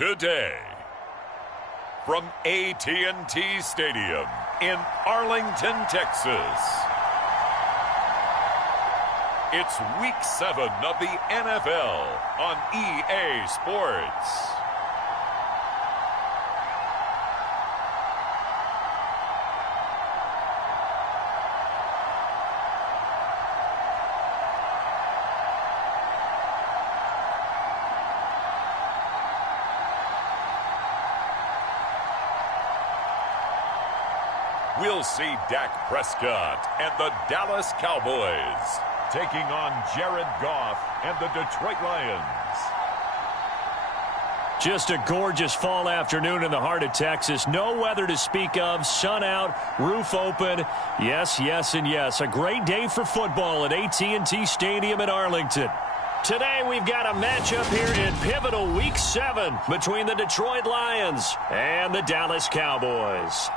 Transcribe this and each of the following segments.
Today, from AT&T Stadium in Arlington, Texas. It's Week 7 of the NFL on EA Sports. We'll see Dak Prescott and the Dallas Cowboys taking on Jared Goff and the Detroit Lions. Just a gorgeous fall afternoon in the heart of Texas. No weather to speak of. Sun out, roof open. Yes, yes, and yes. A great day for football at AT&T Stadium in Arlington. Today we've got a matchup here in pivotal Week 7 between the Detroit Lions and the Dallas Cowboys.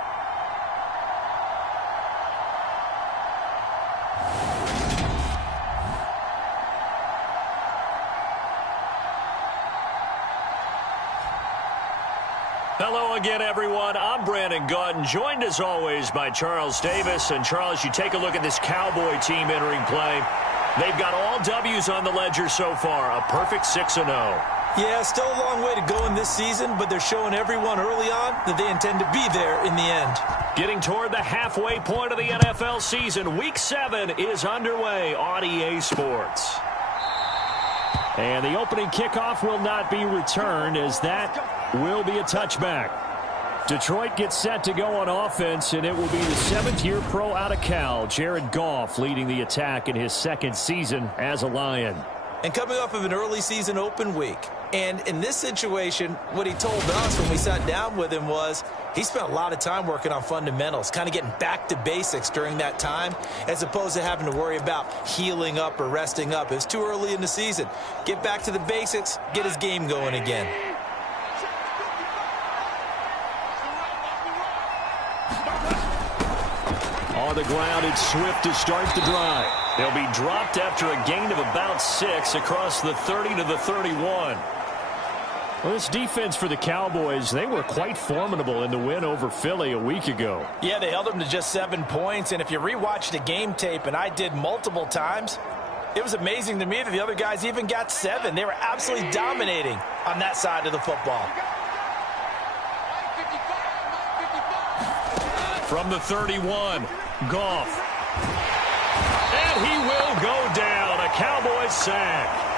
Hello again, everyone. I'm Brandon Gautin, joined as always by Charles Davis. And Charles, you take a look at this Cowboy team entering play. They've got all W's on the ledger so far, a perfect 6-0. Yeah, still a long way to go in this season, but they're showing everyone early on that they intend to be there in the end. Getting toward the halfway point of the NFL season, Week 7 is underway on EA Sports. And the opening kickoff will not be returned, as that will be a touchback. Detroit gets set to go on offense, and it will be the 7th-year pro out of Cal, Jared Goff, leading the attack in his 2nd season as a Lion. And coming off of an early season open week. And in this situation, what he told us when we sat down with him was he spent a lot of time working on fundamentals, kind of getting back to basics during that time, as opposed to having to worry about healing up or resting up. It's too early in the season. Get back to the basics, get his game going again. On the ground, it's Swift to start the drive. They'll be dropped after a gain of about 6 across the 30 to the 31. Well, this defense for the Cowboys, they were quite formidable in the win over Philly a week ago. Yeah, they held them to just 7 points, and if you rewatch the game tape, and I did multiple times, it was amazing to me that the other guys even got 7. They were absolutely dominating on that side of the football. From the 31, Goff. And he will go down. A Cowboys sack.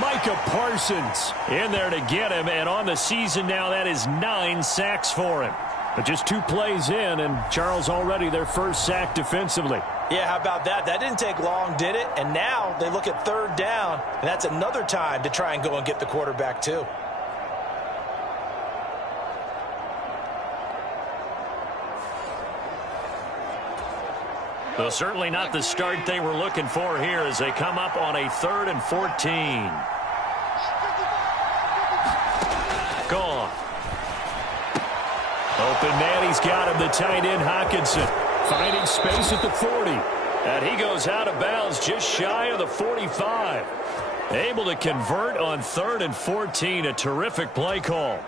Micah Parsons in there to get him, and on the season now, that is 9 sacks for him. But just 2 plays in, and Charles already their first sack defensively. Yeah, how about that? That didn't take long, did it? And now they look at 3rd down, and that's another time to try and go and get the quarterback too. Well, certainly not the start they were looking for here as they come up on a 3rd and 14. Gone. Open man, he's got him, the tight end Hockenson. Finding space at the 40. And he goes out of bounds just shy of the 45. Able to convert on 3rd and 14. A terrific play call.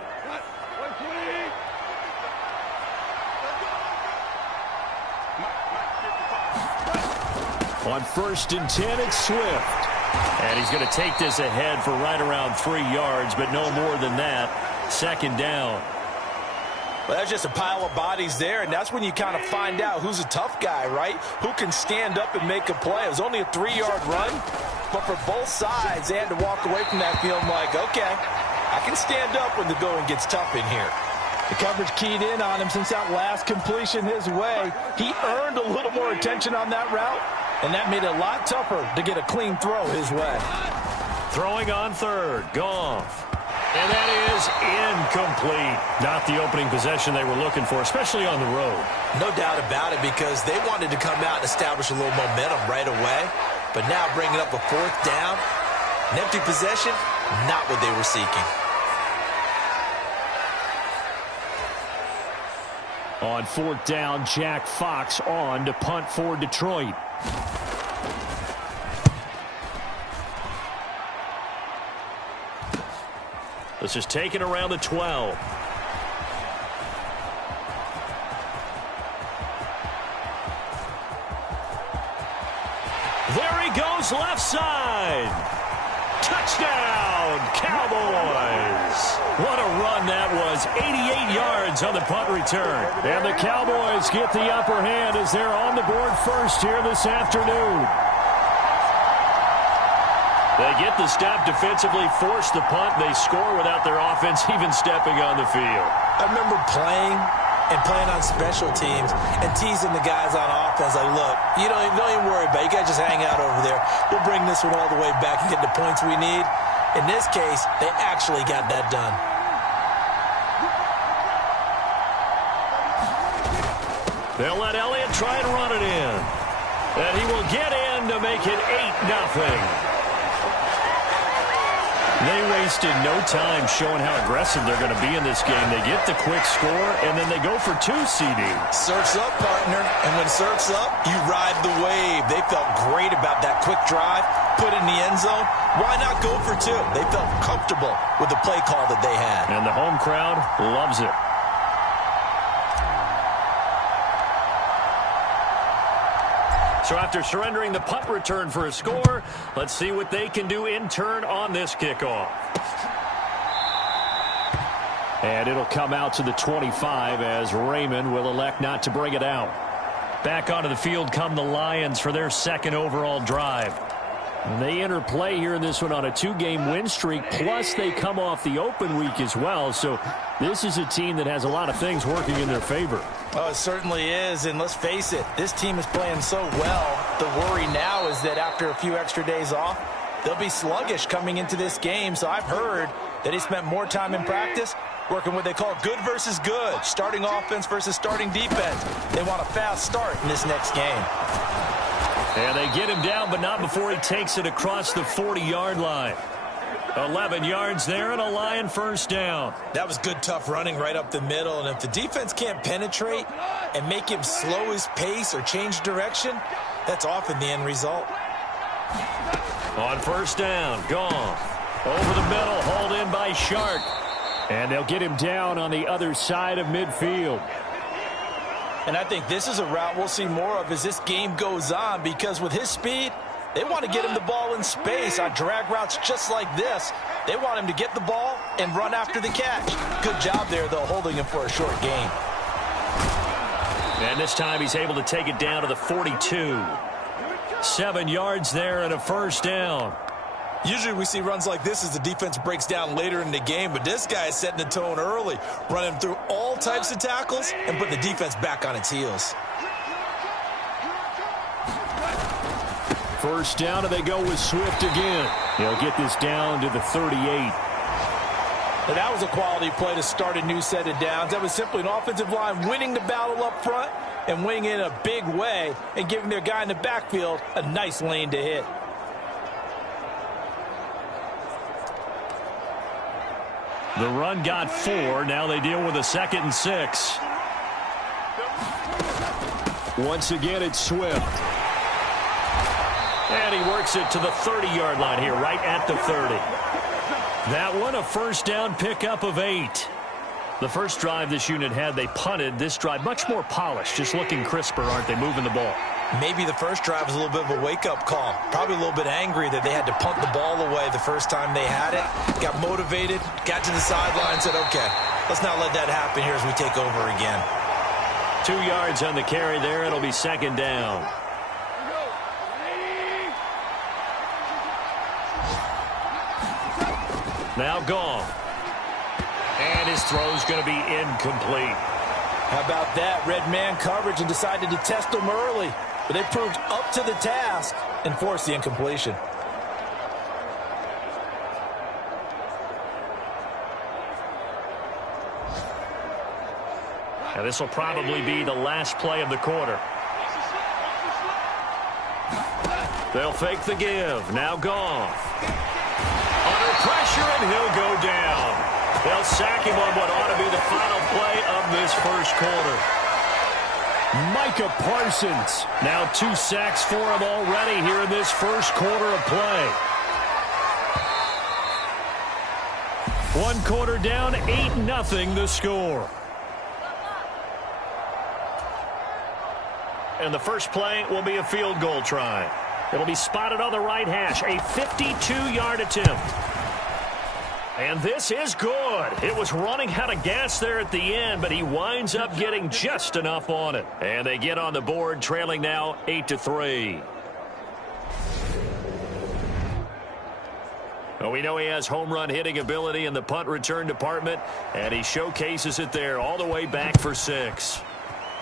On 1st and 10, it's Swift. And he's going to take this ahead for right around 3 yards, but no more than that. 2nd down. Well, that's just a pile of bodies there, and that's when you kind of find out who's a tough guy, right? Who can stand up and make a play. It was only a 3-yard run, but for both sides, they had to walk away from that field like, okay, I can stand up when the going gets tough in here. The coverage keyed in on him since that last completion his way. He earned a little more attention on that route, and that made it a lot tougher to get a clean throw his way. Throwing on 3rd, Goff. And that is incomplete. Not the opening possession they were looking for, especially on the road. No doubt about it, because they wanted to come out and establish a little momentum right away. But now bringing up a 4th down, an empty possession, not what they were seeking. On 4th down, Jack Fox on to punt for Detroit. This is taken around the 12. There he goes left side. Touchdown, Cowboys. What a run that was. 88 yards on the punt return. And the Cowboys get the upper hand as they're on the board first here this afternoon. They get the stop defensively, force the punt. They score without their offense even stepping on the field. I remember playing on special teams and teasing the guys on offense like, look, you don't even worry about it. You guys just hang out over there. We'll bring this one all the way back and get the points we need. In this case, they actually got that done. They'll let Elliott try and run it in. And he will get in to make it 8-0. They wasted no time showing how aggressive they're going to be in this game. They get the quick score, and then they go for 2, CD. Surf's up, partner. And when surf's up, you ride the wave. They felt great about that quick drive, put it in the end zone. Why not go for 2? They felt comfortable with the play call that they had. And the home crowd loves it. So after surrendering the punt return for a score, let's see what they can do in turn on this kickoff. And it'll come out to the 25 as Raymond will elect not to bring it out. Back onto the field come the Lions for their second overall drive. And they enter play here in this one on a 2-game win streak, plus they come off the open week as well. So this is a team that has a lot of things working in their favor. Oh, it certainly is, and let's face it, this team is playing so well. The worry now is that after a few extra days off, they'll be sluggish coming into this game. So I've heard that he spent more time in practice working what they call good versus good, starting offense versus starting defense. They want a fast start in this next game. And they get him down, but not before he takes it across the 40-yard line. 11 yards there and a Lion first down. That was good, tough running right up the middle. And if the defense can't penetrate and make him slow his pace or change direction, that's often the end result. On first down, gone. Over the middle, hauled in by Shark. And they'll get him down on the other side of midfield. And I think this is a route we'll see more of as this game goes on, because with his speed, they want to get him the ball in space on drag routes just like this. They want him to get the ball and run after the catch. Good job there, though, holding him for a short gain. And this time he's able to take it down to the 42. 7 yards there and a first down. Usually we see runs like this as the defense breaks down later in the game, but this guy is setting the tone early, running through all types of tackles and put the defense back on its heels. First down, and they go with Swift again. He'll get this down to the 38. Now that was a quality play to start a new set of downs. That was simply an offensive line winning the battle up front and winning it in a big way and giving their guy in the backfield a nice lane to hit. The run got 4. Now they deal with a 2nd and 6. Once again, it's Swift. And he works it to the 30-yard line here, right at the 30. That one, a first down pickup of 8. The first drive this unit had, they punted. This drive, much more polished, just looking crisper, aren't they, moving the ball? Maybe the first drive was a little bit of a wake-up call. Probably a little bit angry that they had to punt the ball away the first time they had it. Got motivated, got to the sideline, said, okay, let's not let that happen here as we take over again. 2 yards on the carry there. It'll be 2nd down. Now gone. And his throw's going to be incomplete. How about that? Red man coverage and decided to test them early. But they proved up to the task and forced the incompletion. Now this will probably be the last play of the quarter. They'll fake the give. Now gone. Under pressure, and he'll go down. They'll sack him on what ought to be the final play of this first quarter. Micah Parsons. Now 2 sacks for him already here in this first quarter of play. 1 quarter down, 8-0 the score. And the first play will be a field goal try. It'll be spotted on the right hash. A 52-yard attempt. And this is good. It was running out of gas there at the end, but he winds up getting just enough on it. And they get on the board, trailing now 8-3. Well, we know he has home run hitting ability in the punt return department, and he showcases it there all the way back for 6.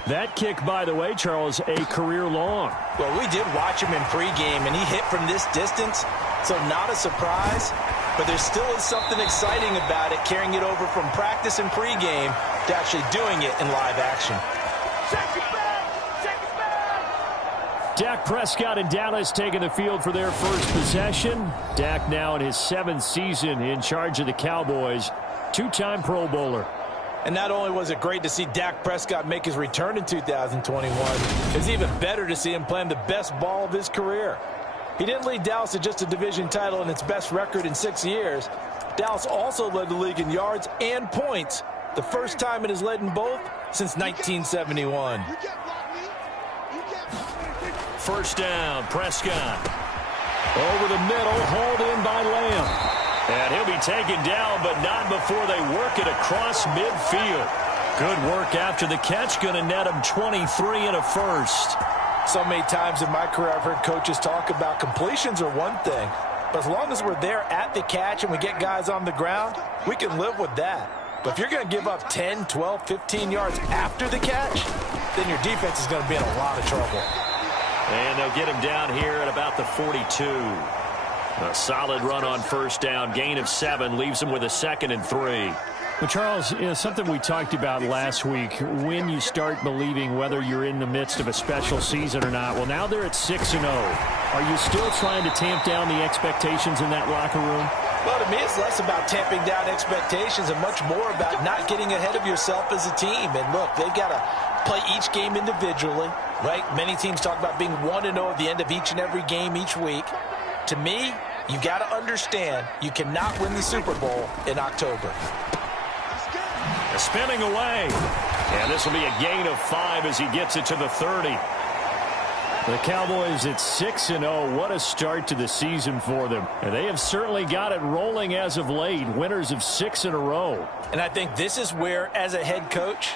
That kick, by the way, Charles, a career long. Well, we did watch him in pregame, and he hit from this distance, so not a surprise. But there still is something exciting about it, carrying it over from practice and pregame to actually doing it in live action. Check it back! Check it back! Dak Prescott and Dallas taking the field for their first possession. Dak now in his 7th season in charge of the Cowboys. 2-time Pro Bowler. And not only was it great to see Dak Prescott make his return in 2021, it's even better to see him playing the best ball of his career. He didn't lead Dallas to just a division title and its best record in 6 years. Dallas also led the league in yards and points, the first time it has led in both since 1971. First down, Prescott. Over the middle, hauled in by Lamb. And he'll be taken down, but not before they work it across midfield. Good work after the catch, going to net him 23 and a first. So many times in my career I've heard coaches talk about completions are one thing, but as long as we're there at the catch and we get guys on the ground, we can live with that. But if you're going to give up 10, 12, 15 yards after the catch, then your defense is going to be in a lot of trouble. And they'll get him down here at about the 42. A solid run on first down. Gain of 7 leaves him with a 2nd and 3. Well, Charles, something we talked about last week, when you start believing whether you're in the midst of a special season or not. Well, now they're at 6-0. Are you still trying to tamp down the expectations in that locker room? Well, to me, it's less about tamping down expectations and much more about not getting ahead of yourself as a team. And look, they've got to play each game individually, right? Many teams talk about being 1-0 at the end of each and every game each week. To me, you got to understand you cannot win the Super Bowl in October. Spinning away. And this will be a gain of 5 as he gets it to the 30. The Cowboys at 6-0. What a start to the season for them. And they have certainly got it rolling as of late. Winners of 6 in a row. And I think this is where, as a head coach,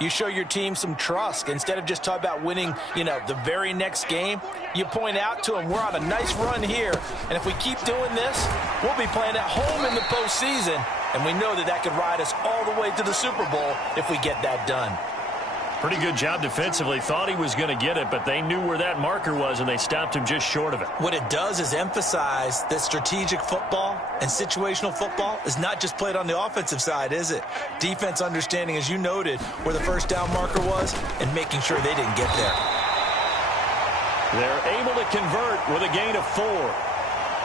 you show your team some trust. Instead of just talking about winning, the very next game, you point out to them, we're on a nice run here. And if we keep doing this, we'll be playing at home in the postseason. And we know that could ride us all the way to the Super Bowl if we get that done. Pretty good job defensively. Thought he was going to get it, but they knew where that marker was, and they stopped him just short of it. What it does is emphasize that strategic football and situational football is not just played on the offensive side, is it? Defense understanding, as you noted, where the first down marker was and making sure they didn't get there. They're able to convert with a gain of 4.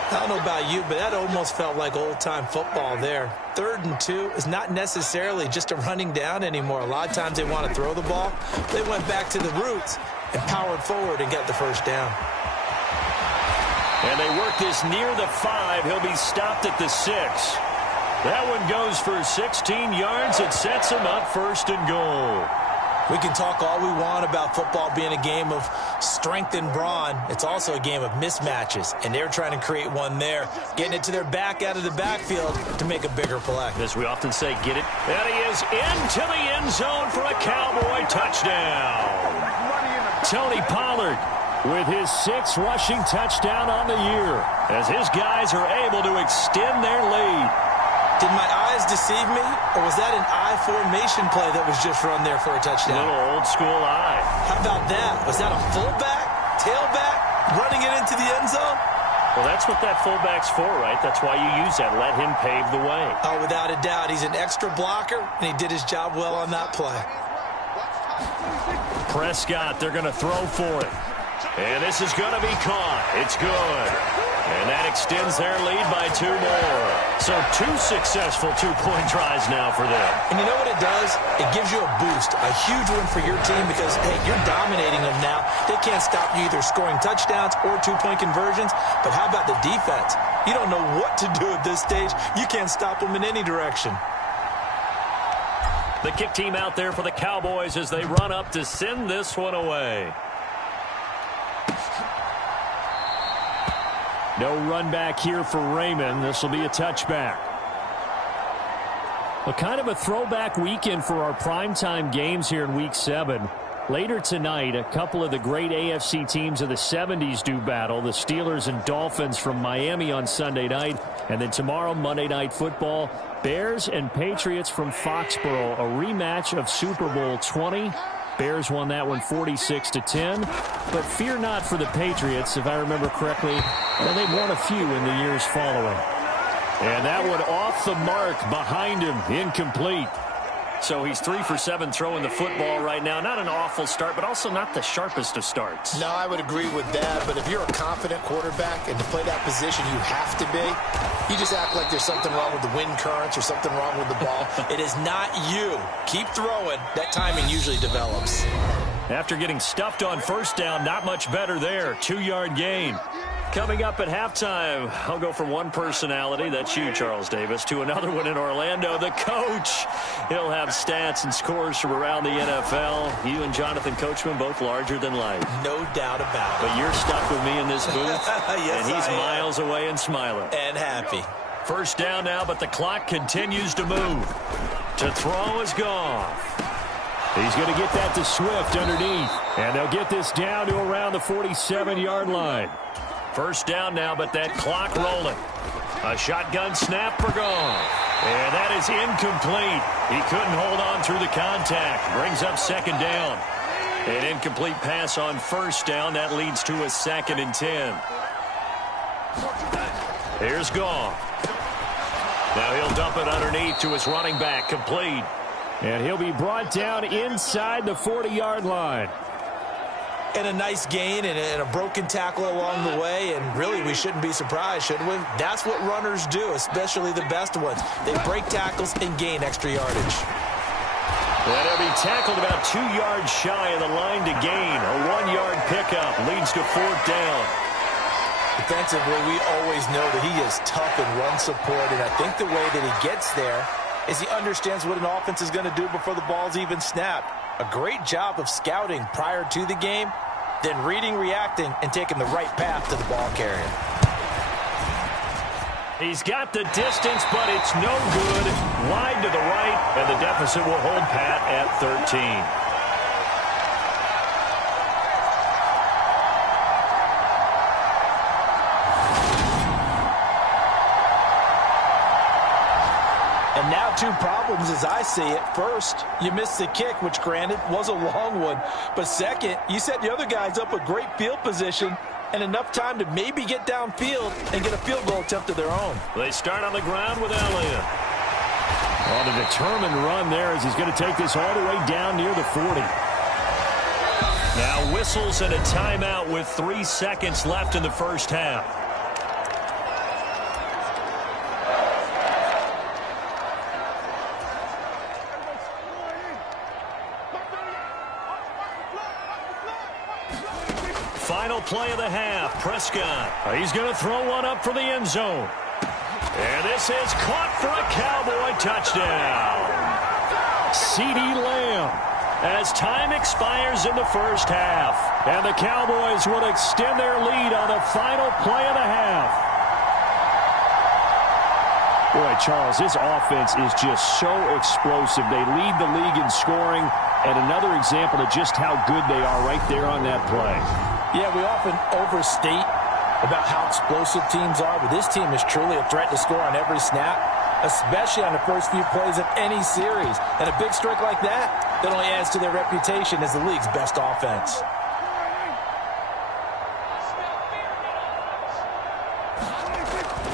I don't know about you, but that almost felt like old-time football there. 3rd and 2 is not necessarily just a running down anymore. A lot of times they want to throw the ball. They went back to the roots and powered forward and got the first down. And they work this near the 5. He'll be stopped at the 6. That one goes for 16 yards. It sets him up 1st and goal. We can talk all we want about football being a game of strength and brawn. It's also a game of mismatches, and they're trying to create one there, getting it to their back out of the backfield to make a bigger play. As we often say, get it. And he is into the end zone for a Cowboy touchdown. Tony Pollard with his 6th rushing touchdown on the year, as his guys are able to extend their lead. Did my eyes deceive me, or was that an I formation play that was just run there for a touchdown? A little old school eye. How about that? Was that a fullback, tailback, running it into the end zone? Well, that's what that fullback's for, right? That's why you use that. Let him pave the way. Oh, without a doubt. He's an extra blocker, and he did his job well on that play. Prescott, they're going to throw for it. And this is going to be caught. It's good. And that extends their lead by 2 more. So 2 successful 2-point tries now for them. And you know what it does? It gives you a boost, a huge one for your team because, hey, you're dominating them now. They can't stop you either scoring touchdowns or 2-point conversions. But how about the defense? You don't know what to do at this stage. You can't stop them in any direction. The kick team out there for the Cowboys as they run up to send this one away. No run back here for Raymond. This will be a touchback. Well, kind of a throwback weekend for our primetime games here in Week 7. Later tonight, a couple of the great AFC teams of the 70s do battle. The Steelers and Dolphins from Miami on Sunday night. And then tomorrow, Monday Night Football, Bears and Patriots from Foxborough. A rematch of Super Bowl 20. Bears won that one 46-10. But fear not for the Patriots, if I remember correctly. Well, they've won a few in the years following. And that one off the mark behind him, incomplete. So he's 3 for 7 throwing the football right now. Not an awful start, but also not the sharpest of starts. No, I would agree with that. But if you're a confident quarterback and to play that position you have to be, you just act like there's something wrong with the wind currents or something wrong with the ball. It is not you. Keep throwing. That timing usually develops. After getting stuffed on first down, not much better there. 2-yard gain. Coming up at halftime, I'll go from one personality, that's you, Charles Davis, to another one in Orlando, the coach. He'll have stats and scores from around the NFL. You and Jonathan Coachman, both larger than life. No doubt about it. But you're stuck with me in this booth, yes, and he's miles away and smiling. And happy. First down now, but the clock continues to move. To throw is gone. He's going to get that to Swift underneath, and they'll get this down to around the 47-yard line. First down now, but that clock rolling. A shotgun snap for gone. And that is incomplete. He couldn't hold on through the contact. Brings up second down. An incomplete pass on first down. That leads to a 2nd and 10. Here's Gone. Now he'll dump it underneath to his running back. Complete. And he'll be brought down inside the 40-yard line. And a nice gain and a broken tackle along the way. And really, we shouldn't be surprised, should we? That's what runners do, especially the best ones. They break tackles and gain extra yardage. And he'll be tackled about 2 yards shy of the line to gain. A 1-yard pickup leads to 4th down. Defensively, we always know that he is tough in run support. And I think the way that he gets there is he understands what an offense is going to do before the ball's even snapped. A great job of scouting prior to the game, then reading, reacting, and taking the right path to the ball carrier. He's got the distance, but it's no good. Wide to the right, and the deficit will hold pat at 13. And now 2 problems as I see it. First, you missed the kick, which granted was a long one. But second, you set the other guys up with great field position and enough time to maybe get downfield and get a field goal attempt of their own. They start on the ground with Elliott. On a determined run there as he's going to take this all the way down near the 40. Now whistles and a timeout with 3 seconds left in the first half. Final play of the half. Prescott. He's going to throw one up for the end zone. And this is caught for a Cowboy touchdown. CeeDee Lamb as time expires in the first half. And the Cowboys will extend their lead on the final play of the half. Boy, Charles, this offense is just so explosive. They lead the league in scoring. And another example of just how good they are right there on that play. Yeah, we often overstate about how explosive teams are, but this team is truly a threat to score on every snap, especially on the first few plays of any series. And a big streak like that only adds to their reputation as the league's best offense.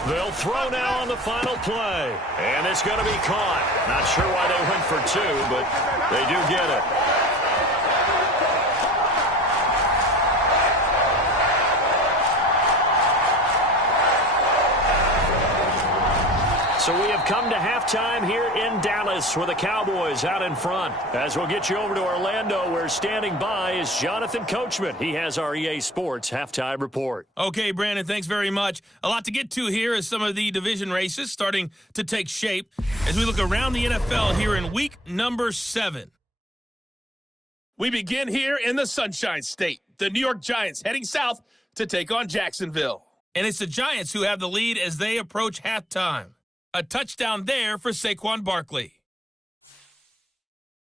They'll throw now on the final play. And it's going to be caught. Not sure why they went for 2, but they do get it. So we have come to halftime here in Dallas with the Cowboys out in front. As we'll get you over to Orlando, where standing by is Jonathan Coachman. He has our EA Sports halftime report. Okay, Brandon, thanks very much. A lot to get to here as some of the division races starting to take shape as we look around the NFL here in week number 7. We begin here in the Sunshine State. The New York Giants heading south to take on Jacksonville. and it's the Giants who have the lead as they approach halftime. A touchdown there for Saquon Barkley.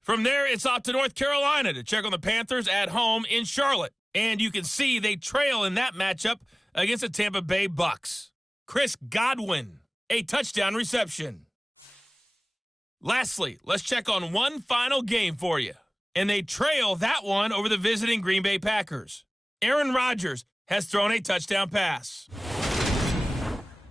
From there, it's off to North Carolina to check on the Panthers at home in Charlotte. And you can see they trail in that matchup against the Tampa Bay Bucks. Chris Godwin, a touchdown reception. Lastly, let's check on one final game for you. And they trail that one over the visiting Green Bay Packers. Aaron Rodgers has thrown a touchdown pass.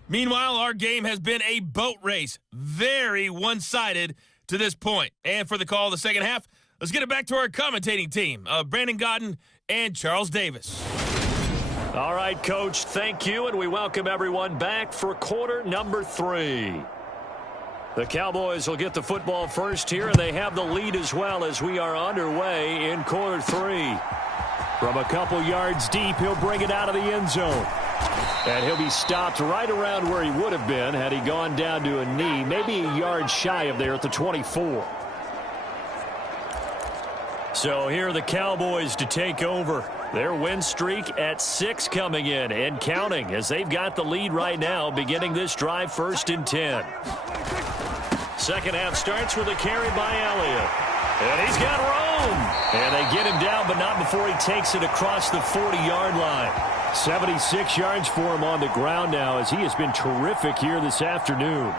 Meanwhile, our game has been a boat race. Very one-sided to this point. And for the call of the second half, let's get it back to our commentating team of Brandon Godden and Charles Davis. All right, Coach, thank you, and we welcome everyone back for quarter number 3. The Cowboys will get the football first here, and they have the lead as well as we are underway in quarter 3. From a couple yards deep, he'll bring it out of the end zone. And he'll be stopped right around where he would have been had he gone down to a knee, maybe a yard shy of there at the 24. So here are the Cowboys to take over. Their win streak at 6 coming in and counting as they've got the lead right now beginning this drive 1st and 10. Second half starts with a carry by Elliott. And he's got room. And they get him down, but not before he takes it across the 40-yard line. 76 yards for him on the ground now as he has been terrific here this afternoon.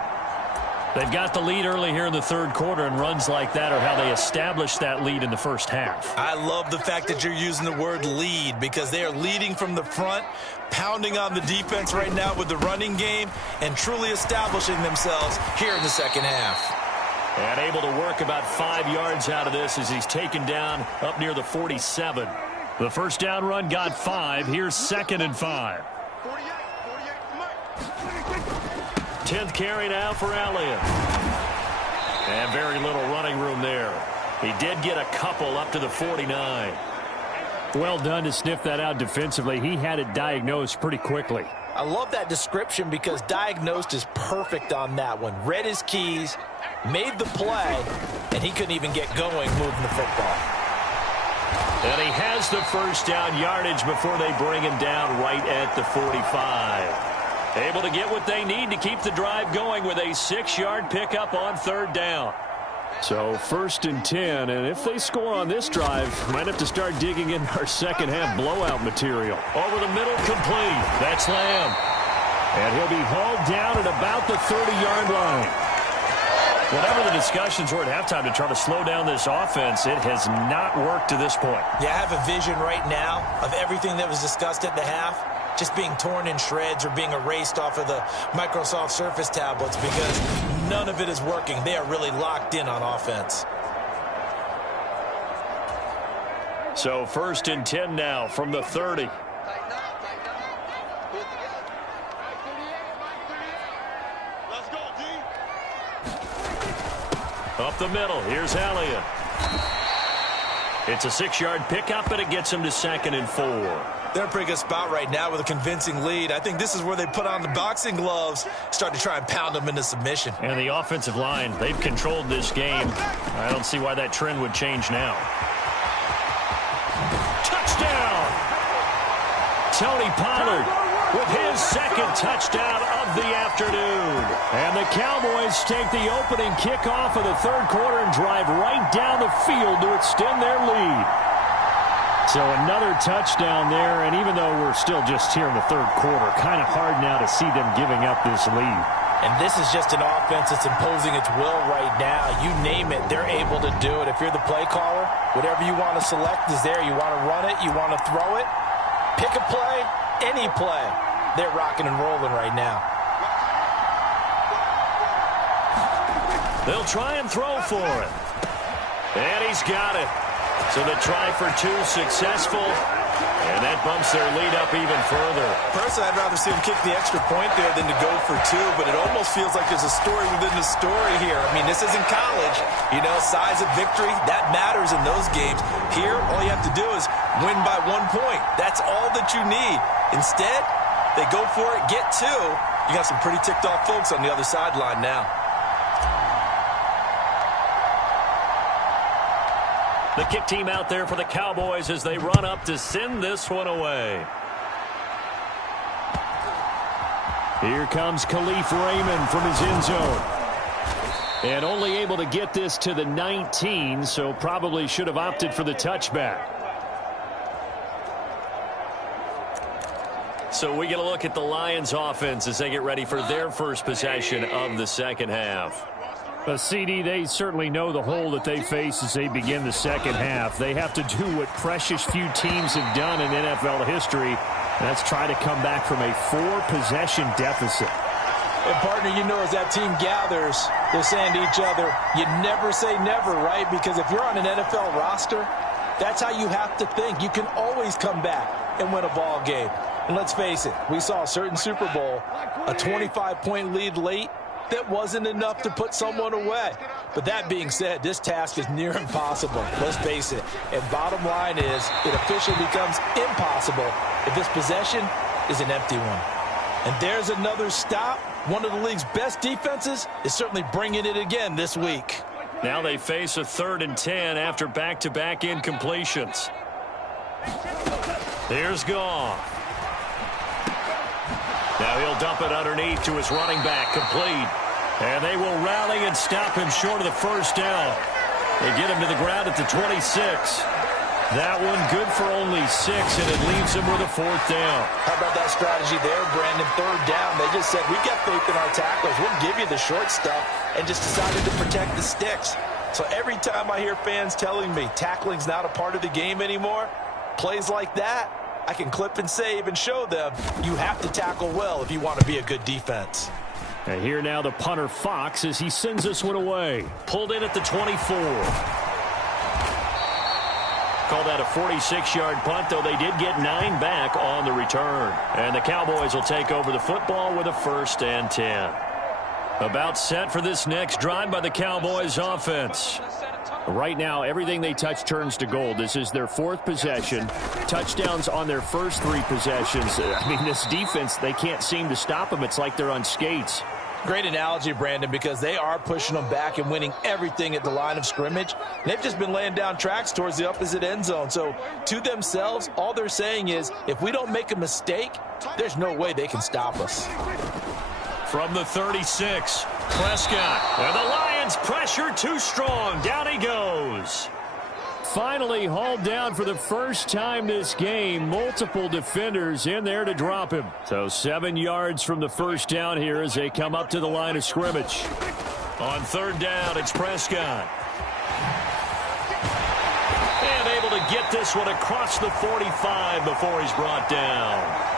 They've got the lead early here in the third quarter, and runs like that are how they establish that lead in the first half. I love the fact that you're using the word lead because they are leading from the front, pounding on the defense right now with the running game, and truly establishing themselves here in the second half. And able to work about 5 yards out of this as he's taken down up near the 47. The first down run got 5. Here's 2nd and 5. 10th carry now for Elliott. And very little running room there. He did get a couple up to the 49. Well done to sniff that out defensively. He had it diagnosed pretty quickly. I love that description because diagnosed is perfect on that one. Read his keys, made the play, and he couldn't even get going moving the football. And he has the first down yardage before they bring him down right at the 45. Able to get what they need to keep the drive going with a 6-yard pickup on 3rd down. So 1st and 10, and if they score on this drive, might have to start digging in our second half blowout material. Over the middle, complete. That's Lamb. And he'll be hauled down at about the 30-yard line. Whatever the discussions were at halftime to try to slow down this offense, it has not worked to this point. Yeah, I have a vision right now of everything that was discussed at the half just being torn in shreds or being erased off of the Microsoft Surface tablets because none of it is working. They are really locked in on offense. So 1st and 10 now from the 30. Up the middle, here's Elliott. It's a 6-yard pickup, but it gets him to 2nd and 4. They're in a pretty good spot right now with a convincing lead. I think this is where they put on the boxing gloves, start to try and pound them into submission. And the offensive line, they've controlled this game. I don't see why that trend would change now. Touchdown! Tony Pollard with his 2nd touchdown of the afternoon. And the Cowboys take the opening kickoff of the 3rd quarter and drive right down the field to extend their lead. So another touchdown there, and even though we're still just here in the 3rd quarter, kind of hard now to see them giving up this lead. And this is just an offense that's imposing its will right now. You name it, they're able to do it. If you're the play caller, whatever you want to select is there. You want to run it, you want to throw it, pick a play, any play. They're rocking and rolling right now. They'll try and throw for it. And he's got it. So the try for 2 successful, and that bumps their lead up even further. Personally, I'd rather see them kick the extra point there than to go for 2, but it almost feels like there's a story within the story here. I mean, this isn't college. You know, size of victory, that matters in those games. Here, all you have to do is win by 1 point. That's all that you need. Instead, they go for it, get 2. You got some pretty ticked off folks on the other sideline now. The kick team out there for the Cowboys as they run up to send this one away. Here comes Khalif Raymond from his end zone. And only able to get this to the 19, so probably should have opted for the touchback. So we get a look at the Lions offense as they get ready for their first possession of the second half. CD, they certainly know the hole that they face as they begin the second half. They have to do what precious few teams have done in NFL history. That's try to come back from a 4-possession deficit. And, partner, you know, as that team gathers, they're saying to each other, you never say never, right? Because if you're on an NFL roster, that's how you have to think. You can always come back and win a ball game. And let's face it, we saw a certain Super Bowl, a 25-point lead late, that wasn't enough to put someone away. But that being said, this task is near impossible. Let's face it. And bottom line is, it officially becomes impossible if this possession is an empty one. And there's another stop. One of the league's best defenses is certainly bringing it again this week. Now they face a 3rd and 10 after back-to-back incompletions. Here's Goff. Now he'll dump it underneath to his running back, complete. And they will rally and stop him short of the first down. They get him to the ground at the 26. That one good for only 6, and it leaves him with a 4th down. How about that strategy there, Brandon? 3rd down. They just said, we got faith in our tacklers. We'll give you the short stuff, and just decided to protect the sticks. So every time I hear fans telling me tackling's not a part of the game anymore, plays like that, I can clip and save and show them you have to tackle well if you want to be a good defense. And here now the punter Fox as he sends this one away. Pulled in at the 24. Call that a 46-yard punt, though they did get 9 back on the return. And the Cowboys will take over the football with a 1st and 10. About set for this next drive by the Cowboys offense. Right now, everything they touch turns to gold. This is their 4th possession. Touchdowns on their first 3 possessions. I mean, this defense, they can't seem to stop them. It's like they're on skates. Great analogy, Brandon, because they are pushing them back and winning everything at the line of scrimmage. They've just been laying down tracks towards the opposite end zone. So to themselves, all they're saying is, if we don't make a mistake, there's no way they can stop us. From the 36, Prescott. And the Lions pressure too strong. Down he goes. Finally hauled down for the first time this game. Multiple defenders in there to drop him. So 7 yards from the first down here as they come up to the line of scrimmage. On 3rd down, it's Prescott. And able to get this one across the 45 before he's brought down.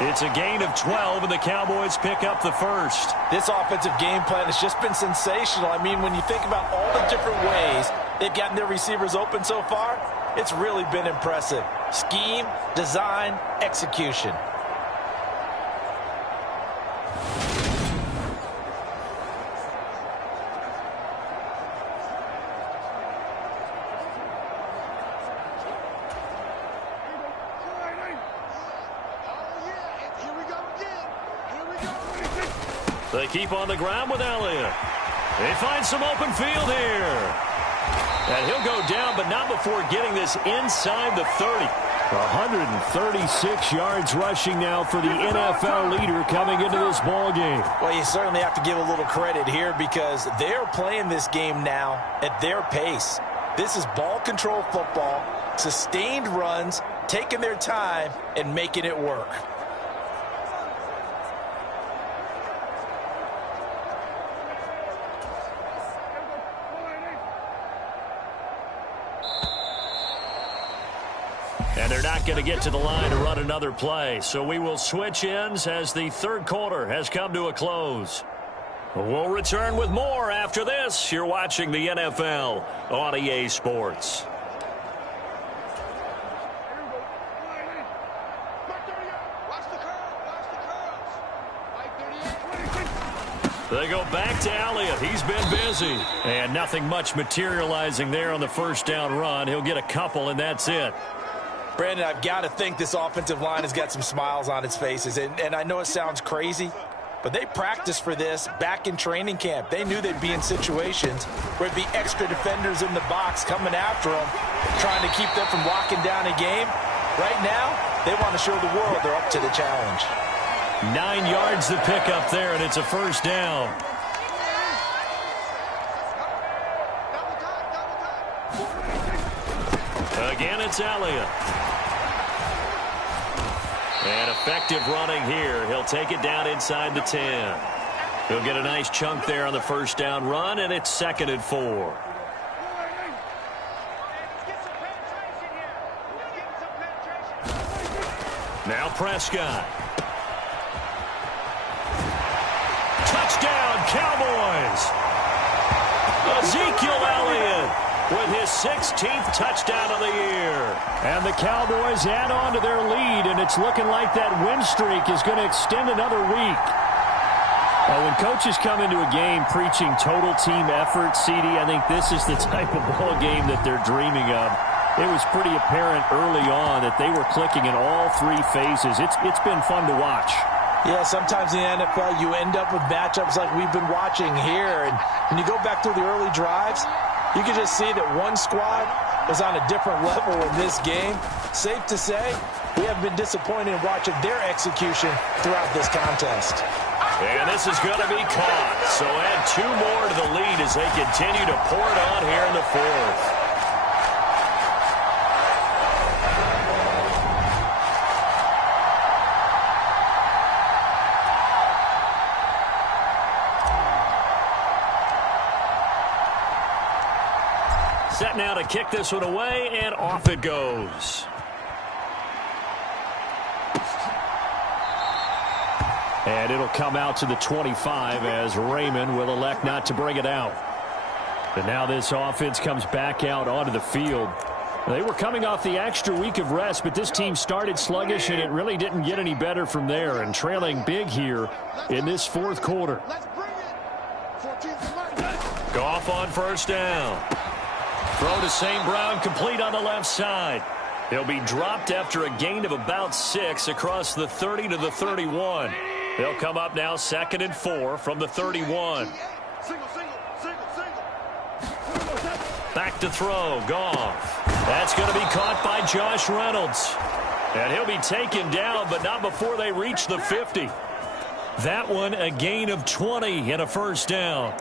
It's a gain of 12, and the Cowboys pick up the 1st. This offensive game plan has just been sensational. I mean, when you think about all the different ways they've gotten their receivers open so far, it's really been impressive. Scheme, design, execution. They keep on the ground with Elliott. They find some open field here. And he'll go down, but not before getting this inside the 30. 136 yards rushing now for the NFL leader coming into this ball game. Well, you certainly have to give a little credit here because they're playing this game now at their pace. This is ball control football, sustained runs, taking their time, and making it work. And they're not going to get to the line to run another play. So we will switch ends as the 3rd quarter has come to a close. We'll return with more after this. You're watching the NFL on EA Sports. They go back to Elliott. He's been busy. And nothing much materializing there on the first down run. He'll get a couple, and that's it. Brandon, I've got to think this offensive line has got some smiles on its faces. And I know it sounds crazy, but they practiced for this back in training camp. They knew they'd be in situations where it'd be extra defenders in the box coming after them, trying to keep them from locking down a game. Right now, they want to show the world they're up to the challenge. 9 yards to pick up there, and it's a first down. Again, it's Elliott. And effective running here. He'll take it down inside the 10. He'll get a nice chunk there on the first down run, and it's 2nd and 4. Now Prescott. Touchdown, Cowboys. Ezekiel Elliott with his 16th touchdown of the year. And the Cowboys add on to their lead, and it's looking like that win streak is going to extend another week. Well, when coaches come into a game preaching total team effort, CD, I think this is the type of ball game that they're dreaming of. It was pretty apparent early on that they were clicking in all 3 phases. It's been fun to watch. Yeah, sometimes in the NFL you end up with matchups like we've been watching here. And when you go back to the early drives, you can just see that one squad was on a different level in this game. Safe to say, we haven't been disappointed in watching their execution throughout this contest. And this is going to be caught. So add 2 more to the lead as they continue to pour it on here in the 4th. Set now to kick this one away, and off it goes. And it'll come out to the 25 as Raymond will elect not to bring it out. And now this offense comes back out onto the field. They were coming off the extra week of rest, but this team started sluggish, and it really didn't get any better from there, and trailing big here in this 4th quarter. Goff on first down. Throw to St. Brown, complete on the left side. He'll be dropped after a gain of about 6 across the 30 to the 31. They'll come up now 2nd and 4 from the 31. Back to throw, Goff. That's going to be caught by Josh Reynolds. And he'll be taken down, but not before they reach the 50. That one a gain of 20 and a first down.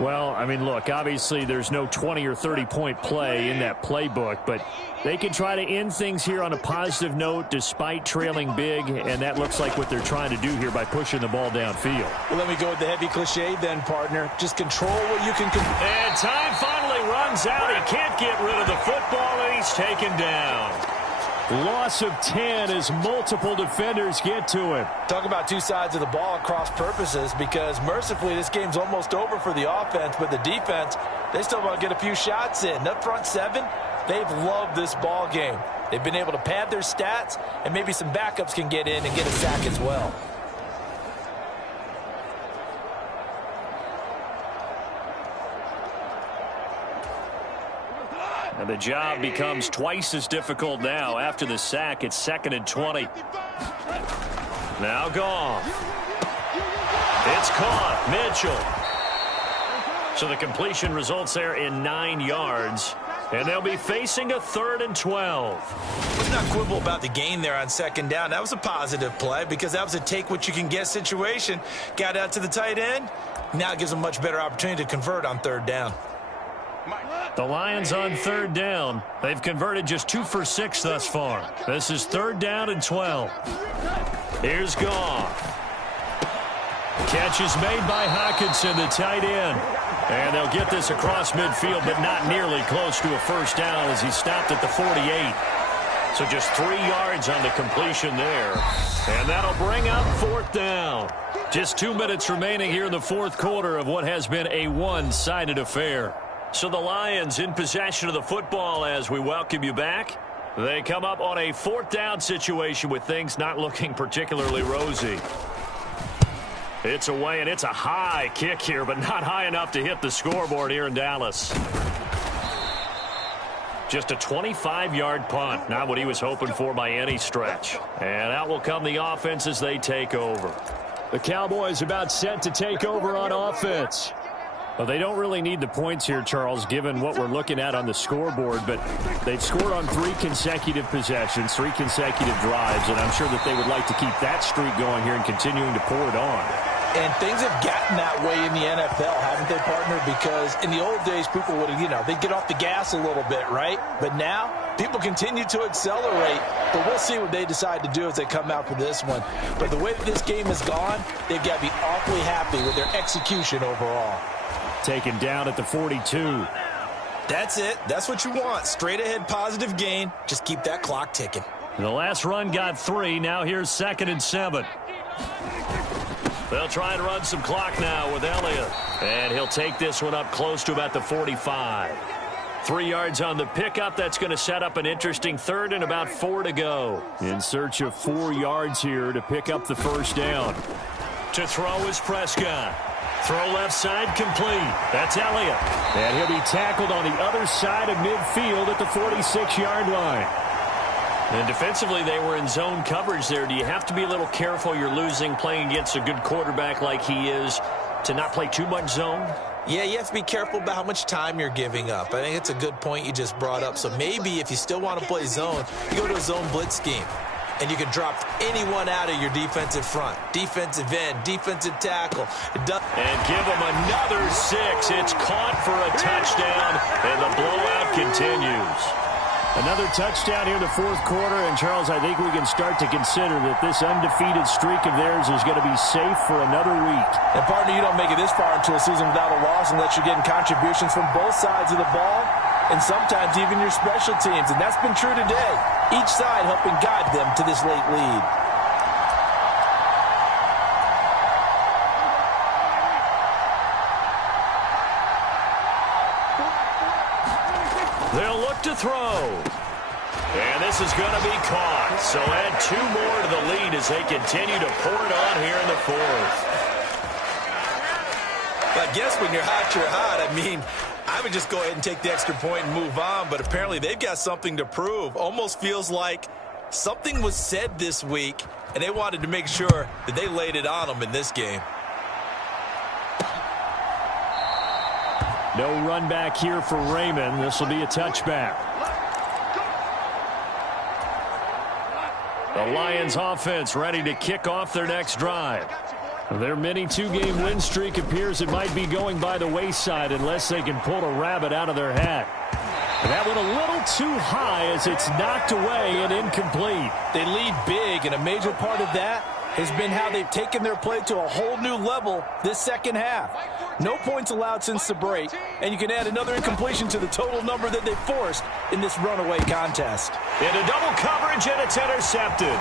Well, I mean, look, obviously there's no 20 or 30-point play in that playbook, but they can try to end things here on a positive note despite trailing big, and that looks like what they're trying to do here by pushing the ball downfield. Well, let me go with the heavy cliche then, partner. Just control what you can control. And time finally runs out. He can't get rid of the football, and he's taken down. Loss of 10 as multiple defenders get to him. Talk about 2 sides of the ball at cross purposes, because mercifully this game's almost over for the offense, but the defense, they still want to get a few shots in. Up front 7, they've loved this ball game. They've been able to pad their stats, and maybe some backups can get in and get a sack as well. And the job becomes twice as difficult now. After the sack, it's 2nd and 20. Now Goff. It's caught. Mitchell. So the completion results there in 9 yards. And they'll be facing a 3rd and 12. Let's not quibble about the gain there on 2nd down. That was a positive play because that was a take-what-you-can-get situation. Got out to the tight end. Now it gives them a much better opportunity to convert on 3rd down. The Lions on 3rd down. They've converted just 2 for 6 thus far. This is 3rd down and 12. Here's Goff. Catch is made by Hockenson, the tight end. And they'll get this across midfield, but not nearly close to a first down as he stopped at the 48. So just 3 yards on the completion there. And that'll bring up 4th down. Just 2 minutes remaining here in the 4th quarter of what has been a one-sided affair. So the Lions in possession of the football as we welcome you back. They come up on a 4th down situation with things not looking particularly rosy. It's away, and it's a high kick here, but not high enough to hit the scoreboard here in Dallas. Just a 25-yard punt, not what he was hoping for by any stretch. And out will come the offense as they take over. The Cowboys about set to take over on offense. Well, they don't really need the points here, Charles, given what we're looking at on the scoreboard, but they've scored on 3 consecutive possessions, 3 consecutive drives, and I'm sure that they would like to keep that streak going here and continuing to pour it on. And things have gotten that way in the NFL, haven't they, partner? Because in the old days, people would have, they'd get off the gas a little bit, right? But now, people continue to accelerate. But we'll see what they decide to do as they come out for this one. But the way that this game has gone, they've got to be awfully happy with their execution overall. Taken down at the 42. That's it. That's what you want. Straight ahead positive gain. Just keep that clock ticking. The last run got 3. Now here's 2nd and 7. They'll try and run some clock now with Elliott. And he'll take this one up close to about the 45. 3 yards on the pickup. That's going to set up an interesting 3rd and about 4 to go. In search of 4 yards here to pick up the first down. To throw is Prescott. Throw left side complete. That's Elliott. And he'll be tackled on the other side of midfield at the 46-yard line. And defensively, they were in zone coverage there. Do you have to be a little careful? You're losing playing against a good quarterback like he is to not play too much zone? Yeah, you have to be careful about how much time you're giving up. I think it's a good point you just brought up. So maybe if you still want to play zone, you go to a zone blitz scheme. And you can drop anyone out of your defensive front. Defensive end, defensive tackle. And give them another 6. It's caught for a touchdown, and the blowout continues. Another touchdown here in the 4th quarter. And, Charles, I think we can start to consider that this undefeated streak of theirs is going to be safe for another week. And, partner, you don't make it this far into a season without a loss unless you're getting contributions from both sides of the ball and sometimes even your special teams. And that's been true today. Each side helping guide them to this late lead. They'll look to throw. And this is going to be caught. So add 2 more to the lead as they continue to pour it on here in the 4th. But I guess when you're hot, I mean, I would just go ahead and take the extra point and move on. But apparently they've got something to prove. Almost feels like something was said this week, and they wanted to make sure that they laid it on them in this game. No run back here for Raymond. This will be a touchback. The Lions offense ready to kick off their next drive. Their mini 2-game win streak appears it might be going by the wayside unless they can pull a rabbit out of their hat. That one a little too high as it's knocked away and incomplete. They lead big, and a major part of that has been how they've taken their play to a whole new level this second half. No points allowed since the break, and you can add another incompletion to the total number that they forced in this runaway contest. Into double coverage, and it's intercepted.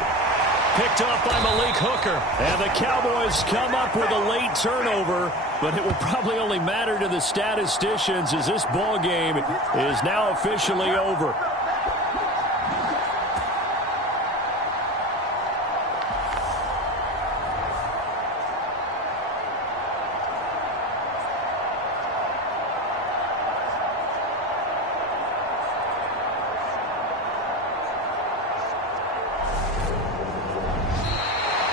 Picked off by Malik Hooker. And the Cowboys come up with a late turnover, but it will probably only matter to the statisticians as this ball game is now officially over.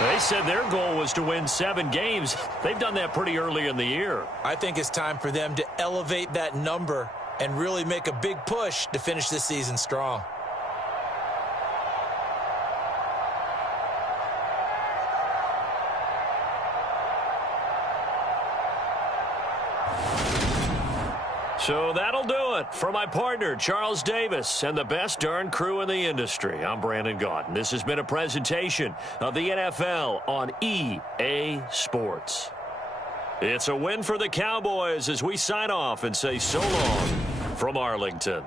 They said their goal was to win 7 games. They've done that pretty early in the year. I think it's time for them to elevate that number and really make a big push to finish this season strong. So that'll do it for my partner, Charles Davis, and the best darn crew in the industry. I'm Brandon Gaudin. This has been a presentation of the NFL on EA Sports. It's a win for the Cowboys as we sign off and say so long from Arlington.